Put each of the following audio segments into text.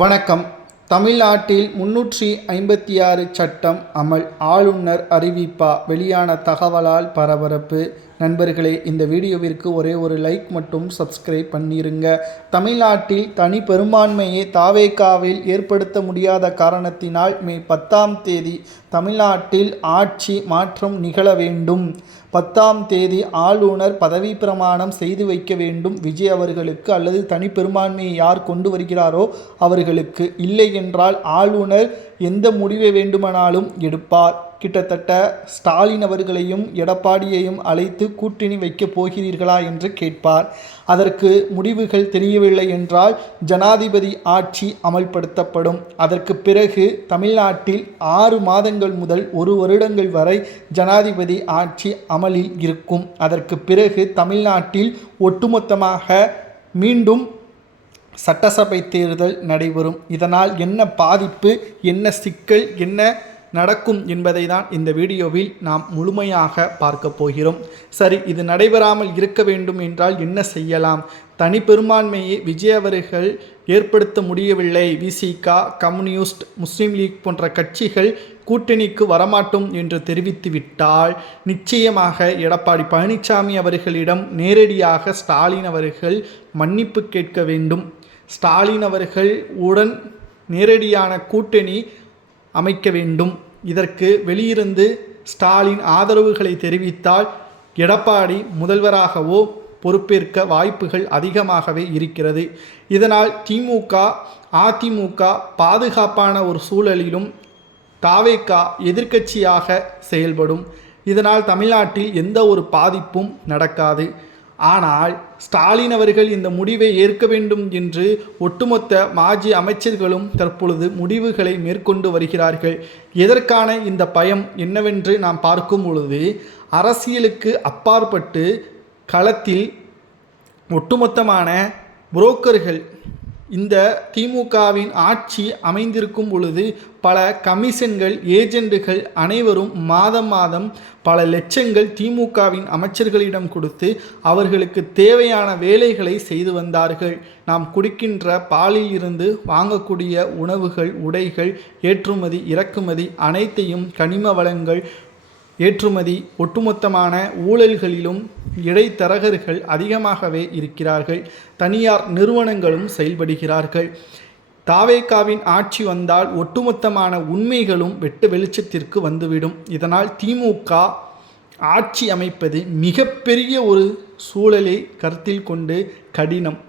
வணக்கம். தமிழ்நாட்டில் 356 சட்டம் அமல். ஆளுநர் அறிவிப்பா? வெளியான தகவலால் பரபரப்பு. நண்பர்களே, இந்த வீடியோவிற்கு ஒரே ஒரு லைக் மற்றும் சப்ஸ்கிரைப் பண்ணிருங்க. தமிழ்நாட்டில் தனி பெரும்பான்மையை தாவேகாவில் ஏற்படுத்த முடியாத காரணத்தினால் மே 10ஆம் தேதி தமிழ்நாட்டில் ஆட்சி மாற்றம் நிகழ வேண்டும். 10ஆம் தேதி ஆளுநர் பதவி பிரமாணம் செய்து வைக்க வேண்டும் விஜய் அவர்களுக்கு, அல்லது தனி பெரும்பான்மையை யார் கொண்டு வருகிறாரோ அவர்களுக்கு. இல்லை என்றால் ஆளுநர் எந்த முடிவை வேண்டுமானாலும் எடுப்பார். கிட்டத்தட்ட ஸ்டாலின் அவர்களையும் எடப்பாடியையும் அழைத்து கூட்டணி வைக்கப் போகிறீர்களா என்று கேட்பார். அதற்கு முடிவுகள் தெரியவில்லை என்றால் ஜனாதிபதி ஆட்சி அமல்படுத்தப்படும். அதற்கு பிறகு தமிழ்நாட்டில் 6 மாதங்கள் முதல் 1 வருடங்கள் வரை ஜனாதிபதி ஆட்சி அமலில் இருக்கும். அதற்கு பிறகு தமிழ்நாட்டில் ஒட்டுமொத்தமாக மீண்டும் சட்டசபை தேர்தல் நடைபெறும். இதனால் என்ன பாதிப்பு, என்ன சிக்கல், என்ன நடக்கும் என்பதை தான் இந்த வீடியோவில் நாம் முழுமையாக பார்க்க போகிறோம். சரி, இது நடைபெறாமல் இருக்க வேண்டும் என்றால் என்ன செய்யலாம்? தனி பெரும்பான்மையை விஜய் அவர்கள் ஏற்படுத்த முடியவில்லை. விசிக, கம்யூனிஸ்ட், முஸ்லீம் லீக் போன்ற கட்சிகள் கூட்டணிக்கு வரமாட்டோம் என்று தெரிவித்துவிட்டால் நிச்சயமாக எடப்பாடி பழனிசாமி அவர்களிடம் நேரடியாக ஸ்டாலின் அவர்கள் மன்னிப்பு கேட்க வேண்டும். ஸ்டாலின் அவர்கள் உடன் நேரடியான கூட்டணி அமைக்க வேண்டும். இதற்கு வெளியிருந்து ஸ்டாலின் ஆதரவுகளை தெரிவித்தால் எடப்பாடி முதல்வராகவோ பொறுப்பேற்க வாய்ப்புகள் அதிகமாகவே இருக்கிறது. இதனால் திமுக, அதிமுக பாதுகாப்பான ஒரு சூழலிலும் தாவேகா எதிர்க்கட்சியாக செயல்படும். இதனால் தமிழ்நாட்டில் எந்த ஒரு பாதிப்பும் நடக்காது. ஆனால் ஸ்டாலின் அவர்கள் இந்த முடிவை ஏற்க வேண்டும் என்று ஒட்டுமொத்த மாஜி அமைச்சர்களும் தற்பொழுது முடிவுகளை மேற்கொண்டு வருகிறார்கள். எதற்கான இந்த பயம் என்னவென்று நாம் பார்க்கும் பொழுது, அரசியலுக்கு அப்பாற்பட்டு களத்தில் ஒட்டுமொத்தமான புரோக்கர்கள் இந்த திமுகவின் ஆட்சி அமைந்திருக்கும் பொழுது பல கமிஷன்கள், ஏஜெண்டுகள் அனைவரும் மாதம் பல லட்சங்கள் திமுகவின் அமைச்சர்களிடம் கொடுத்து அவர்களுக்கு தேவையான வேலைகளை செய்து வந்தார்கள். நாம் குடிக்கின்ற பாலில் இருந்து வாங்கக்கூடிய உணவுகள், உடைகள், ஏற்றுமதி இறக்குமதி அனைத்தையும், கனிம வளங்கள் ஏற்றுமதி, ஒட்டுமொத்தமான ஊழல்களிலும் இடைத்தரகர்கள் அதிகமாகவே இருக்கிறார்கள். தனியார் நிறுவனங்களும் செயல்படுகிறார்கள். தாவேகாவின் ஆட்சி வந்தால் ஒட்டுமொத்தமான உண்மைகளும் வெட்ட வெளிச்சத்திற்கு வந்துவிடும். இதனால் திமுக ஆட்சி அமைப்பது மிகப்பெரிய ஒரு சூழலை கருத்தில் கொண்டு கடினம்.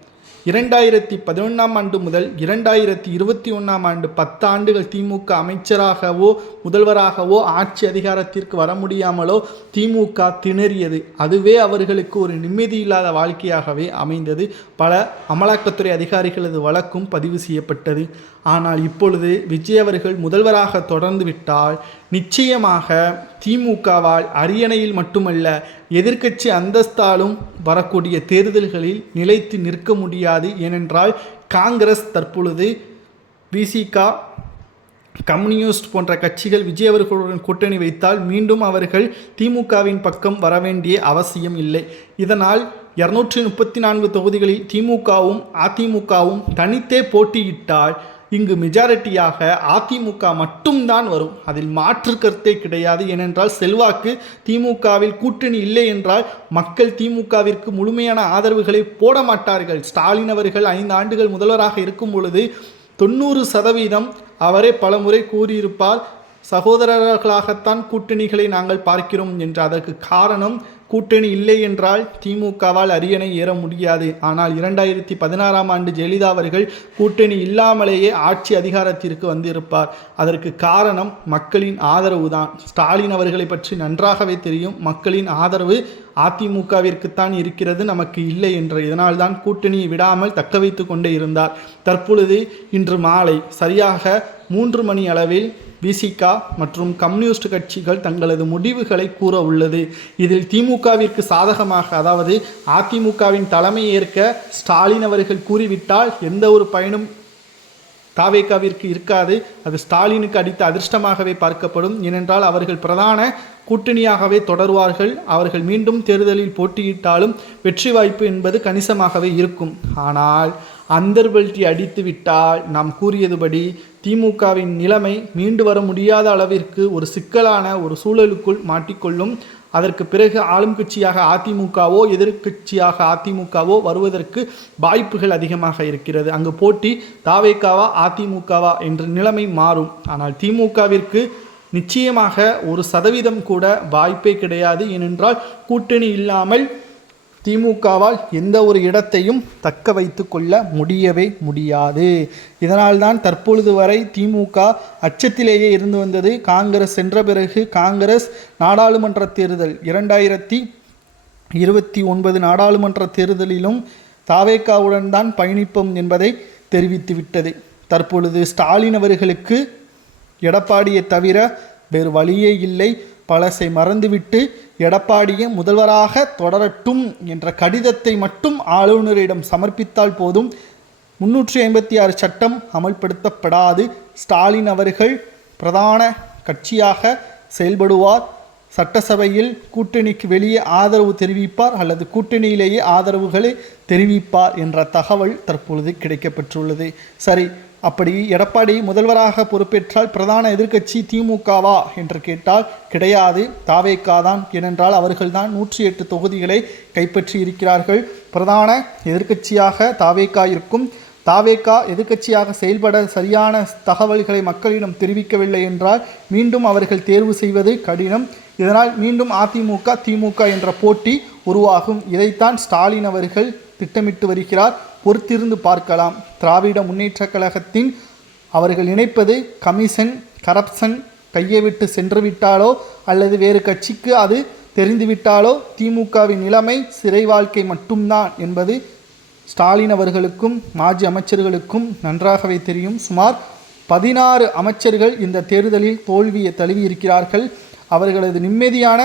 2011ஆம் ஆண்டு முதல் 2021ஆம் ஆண்டு 10 ஆண்டுகள் திமுக அமைச்சராகவோ முதல்வராகவோ ஆட்சி அதிகாரத்திற்கு வர முடியாமலோ திமுக திணறியது. அதுவே அவர்களுக்கு ஒரு நிம்மதியில்லாத வாழ்க்கையாகவே அமைந்தது. பல அமலாக்கத்துறை அதிகாரிகளது வழக்கும் பதிவு செய்யப்பட்டது. ஆனால் இப்பொழுது விஜய் அவர்கள் முதல்வராக தொடர்ந்து விட்டால் நிச்சயமாக திமுகவால் அரியணையில் மட்டுமல்ல எதிர்க்கட்சி அந்தஸ்தாலும் வரக்கூடிய தேர்தல்களில் நிலைத்து நிற்க முடியாது. ஏனென்றால் காங்கிரஸ் தற்பொழுது விசிக, கம்யூனிஸ்ட் போன்ற கட்சிகள் விஜய் அவர்களுடன் கூட்டணி வைத்தால் மீண்டும் அவர்கள் திமுகவின் பக்கம் வர வேண்டிய அவசியம் இல்லை. இதனால் 234 தொகுதிகளில் திமுகவும் அதிமுகவும் தனித்தே போட்டியிட்டால் இங்கு மெஜாரிட்டியாக அதிமுக மட்டும்தான் வரும். அதில் மாற்று கருத்தே கிடையாது. ஏனென்றால் செல்வாக்கு திமுகவில் கூட்டணி இல்லை என்றால் மக்கள் திமுகவிற்கு முழுமையான ஆதரவுகளை போட மாட்டார்கள். ஸ்டாலின் அவர்கள் 5 ஆண்டுகள் முதல்வராக இருக்கும் பொழுது 90% அவரே பலமுறை கூறியிருப்பார், சகோதரர்களாகத்தான் கூட்டணிகளை நாங்கள் பார்க்கிறோம் என்று. அதற்கு காரணம், கூட்டணி இல்லை என்றால் திமுகவால் அரியணை ஏற முடியாது. ஆனால் 2016ஆம் ஆண்டு ஜெயலலிதா அவர்கள் கூட்டணி இல்லாமலேயே ஆட்சி அதிகாரத்திற்கு வந்திருப்பார். அதற்கு காரணம் மக்களின் ஆதரவு தான். ஸ்டாலின் அவர்களை பற்றி நன்றாகவே தெரியும். மக்களின் ஆதரவு அதிமுகவிற்குத்தான் இருக்கிறது, நமக்கு இல்லை என்ற. இதனால்தான் கூட்டணியை விடாமல் தக்க வைத்து கொண்டே இருந்தார். தற்பொழுது இன்று மாலை சரியாக 3 மணி அளவில் விசிக மற்றும் கம்யூனிஸ்ட் கட்சிகள் தங்களது முடிவுகளை கூற உள்ளது. இதில் திமுகவிற்கு சாதகமாக, அதாவது அதிமுகவின் தலைமை ஏற்க ஸ்டாலின் அவர்கள் கூறிவிட்டால் எந்த ஒரு பயனும் தாவேகாவிற்கு இருக்காது. அது ஸ்டாலினுக்கு அடித்த அதிர்ஷ்டமாகவே பார்க்கப்படும். ஏனென்றால் அவர்கள் பிரதான கூட்டணியாகவே தொடர்வார்கள். அவர்கள் மீண்டும் தேர்தலில் போட்டியிட்டாலும் வெற்றி வாய்ப்பு என்பது கணிசமாகவே இருக்கும். ஆனால் அந்தர்பல்ட்டி அடித்து விட்டால் நாம் கூறியதுபடி திமுகவின் நிலைமை மீண்டு வர முடியாத அளவிற்கு ஒரு சிக்கலான ஒரு சூழலுக்குள் மாட்டிக்கொள்ளும். அதற்கு பிறகு ஆளும் கட்சியாக அதிமுகவோ எதிர்க்கட்சியாக அதிமுகவோ வருவதற்கு வாய்ப்புகள் அதிகமாக இருக்கிறது. அங்கு போட்டி தாவேகாவா அதிமுகவா என்ற நிலைமை மாறும். ஆனால் திமுகவிற்கு நிச்சயமாக 1% கூட வாய்ப்பே கிடையாது. ஏனென்றால் கூட்டணி இல்லாமல் திமுகவால் எந்த ஒரு இடத்தையும் தக்க வைத்து கொள்ள முடியவே முடியாது. இதனால்தான் தற்பொழுது வரை திமுக அச்சத்திலேயே இருந்து வந்தது. காங்கிரஸ் சென்ற பிறகு காங்கிரஸ் நாடாளுமன்ற தேர்தல் 2029 நாடாளுமன்ற தேர்தலிலும் தாவேகாவுடன் தான் பயணிப்போம் என்பதை தெரிவித்துவிட்டது. தற்பொழுது ஸ்டாலின் அவர்களுக்கு எடப்பாடியை தவிர வேறு வழியே இல்லை. பழசை மறந்துவிட்டு எடப்பாடியை முதல்வராக தொடரட்டும் என்ற கடிதத்தை மட்டும் ஆளுநரிடம் சமர்ப்பித்தால் போதும். 356 சட்டம் அமல்படுத்தப்படாது. ஸ்டாலின் அவர்கள் பிரதான கட்சியாக செயல்படுவார். சட்டசபையில் கூட்டணிக்கு வெளியே ஆதரவு தெரிவிப்பார் அல்லது கூட்டணியிலேயே ஆதரவுகளை தெரிவிப்பார் என்ற தகவல் தற்பொழுது கிடைக்கப்பெற்றுள்ளது. சரி, அப்படி எடப்பாடி முதல்வராக பொறுப்பேற்றால் பிரதான எதிர்க்கட்சி திமுகவா என்று கேட்டால் கிடையாது, தாவேகா தான். ஏனென்றால் அவர்கள்தான் 108 தொகுதிகளை கைப்பற்றி இருக்கிறார்கள். பிரதான எதிர்க்கட்சியாக தாவேகா இருக்கும். தாவேகா எதிர்க்கட்சியாக செயல்பட சரியான தகவல்களை மக்களிடம் தெரிவிக்கவில்லை என்றால் மீண்டும் அவர்கள் தேர்வு செய்வது கடினம். இதனால் மீண்டும் அதிமுக திமுக என்ற போட்டி உருவாகும். இதைத்தான் ஸ்டாலின் அவர்கள் திட்டமிட்டு வருகிறார். பொறுத்திருந்து பார்க்கலாம். திராவிட முன்னேற்றக் கழகத்தின் அவர்கள் நினைப்பது கமிஷன் கரப்ஷன் கையை விட்டு சென்று விட்டாலோ அல்லது வேறு கட்சிக்கு அது தெரிந்துவிட்டாலோ திமுகவின் நிலைமை சிறை வாழ்க்கை மட்டும்தான் என்பது ஸ்டாலின் அவர்களுக்கும் மாஜி அமைச்சர்களுக்கும் நன்றாகவே தெரியும். சுமார் 16 அமைச்சர்கள் இந்த தேர்தலில் தோல்வியை தழுவியிருக்கிறார்கள். அவர்களது நிம்மதியான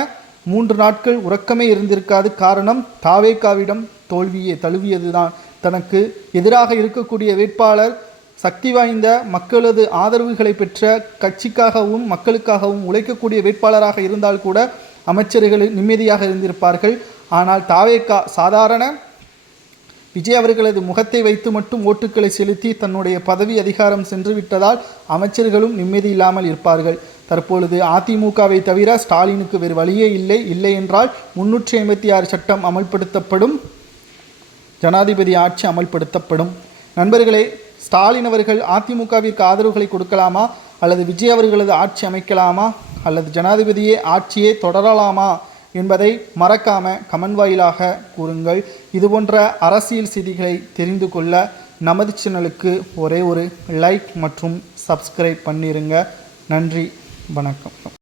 3 நாட்கள் உறக்கமே இருந்திருக்காது. காரணம் தாவேகாவிடம் தோல்வியை தழுவியதுதான். தனக்கு எதிராக இருக்கக்கூடிய வேட்பாளர் சக்தி வாய்ந்த மக்களது ஆதரவுகளை பெற்ற கட்சிக்காகவும் மக்களுக்காகவும் உழைக்கக்கூடிய வேட்பாளராக இருந்தால் கூட அமைச்சர்கள் நிம்மதியாக இருந்திருப்பார்கள். ஆனால் தாவேகா சாதாரண விஜய் அவர்களது முகத்தை வைத்து மட்டும் ஓட்டுக்களை செலுத்தி தன்னுடைய பதவி அதிகாரம் சென்று விட்டதால் அமைச்சர்களும் நிம்மதி இல்லாமல் இருப்பார்கள். தற்பொழுது அதிமுகவை தவிர ஸ்டாலினுக்கு வேறு வழியே இல்லை என்றால் 356 சட்டம் அமல்படுத்தப்படும். ஜனாதிபதி ஆட்சி அமல்படுத்தப்படும். நண்பர்களே, ஸ்டாலின் அவர்கள் அதிமுகவிற்கு ஆதரவுகளை கொடுக்கலாமா அல்லது விஜய் அவர்களது ஆட்சி அமைக்கலாமா அல்லது ஜனாதிபதியே ஆட்சியே தொடரலாமா என்பதை மறக்காம கமெண்ட் வாயிலாக கூறுங்கள். இதுபோன்ற அரசியல் செய்திகளை தெரிந்து கொள்ள நமது சேனலுக்கு ஒரே ஒரு லைக் மற்றும் சப்ஸ்கிரைப் பண்ணிருங்க. நன்றி, வணக்கம்.